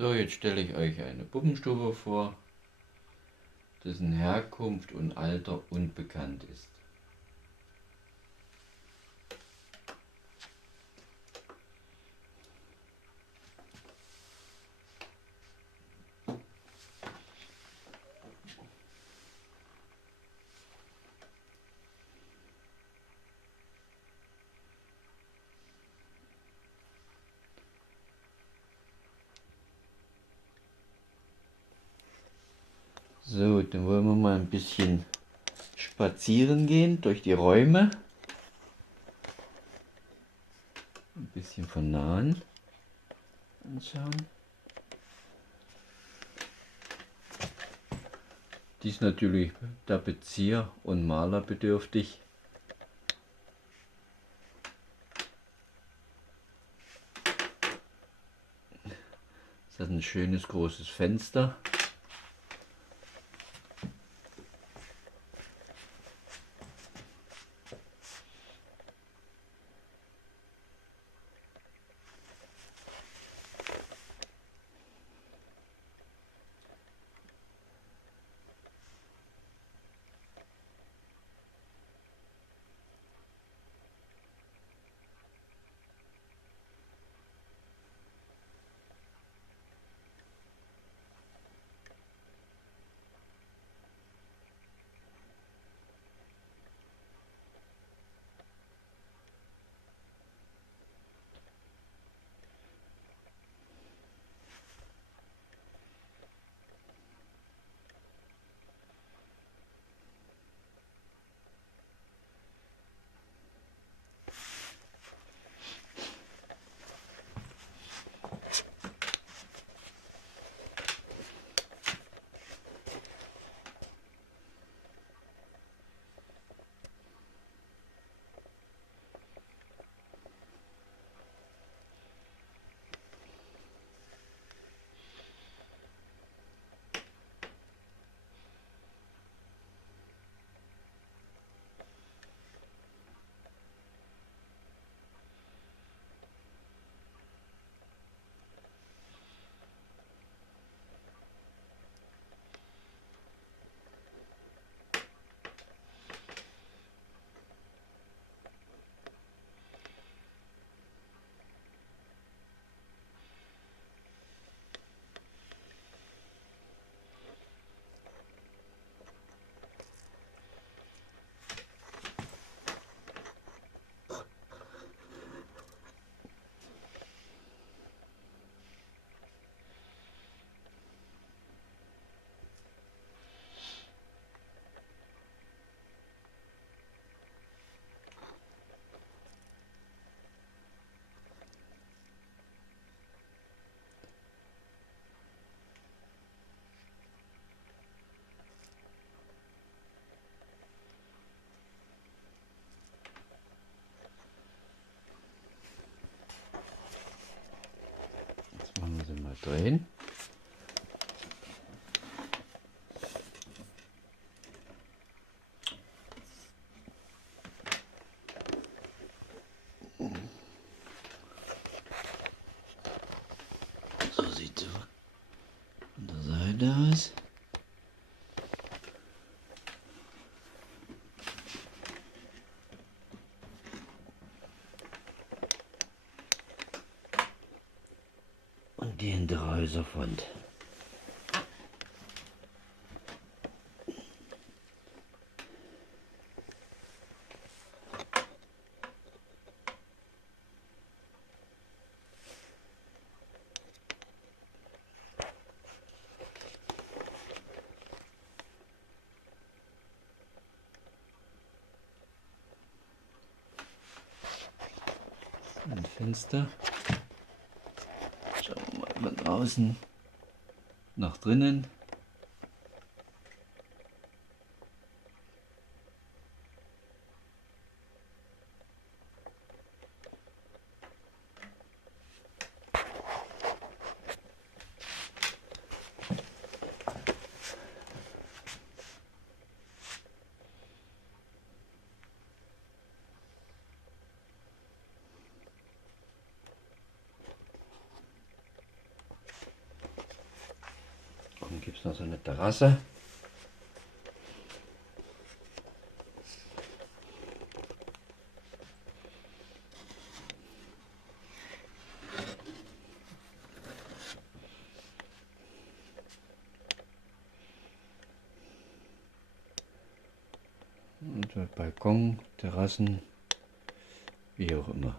So, jetzt stelle ich euch eine Puppenstube vor, dessen Herkunft und Alter unbekannt ist. So, dann wollen wir mal ein bisschen spazieren gehen durch die Räume. Ein bisschen von nahen anschauen. Die ist natürlich tapezier- und malerbedürftig. Es hat ein schönes großes Fenster. Jetzt machen wir sie mal drehen. So sieht sie von der Seite aus. Und die hintere Häuserfront. Ein Fenster. Schauen wir mal von draußen nach drinnen. ist noch so eine Terrasse. Und Balkon, Terrassen, wie auch immer.